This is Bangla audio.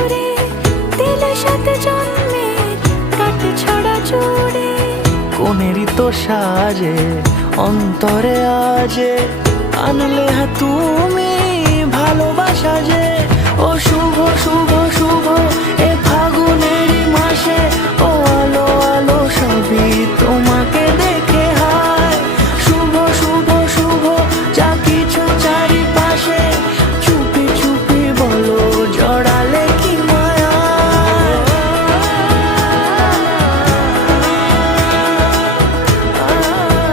সুরে দিলে সাথে জন্মের কাট ছড়া জুড়ে। কোনেরই তো সাজে অন্তরে আজে আনলে তুমি ভালোবাসা যে। ও শুভ শুভ শুভ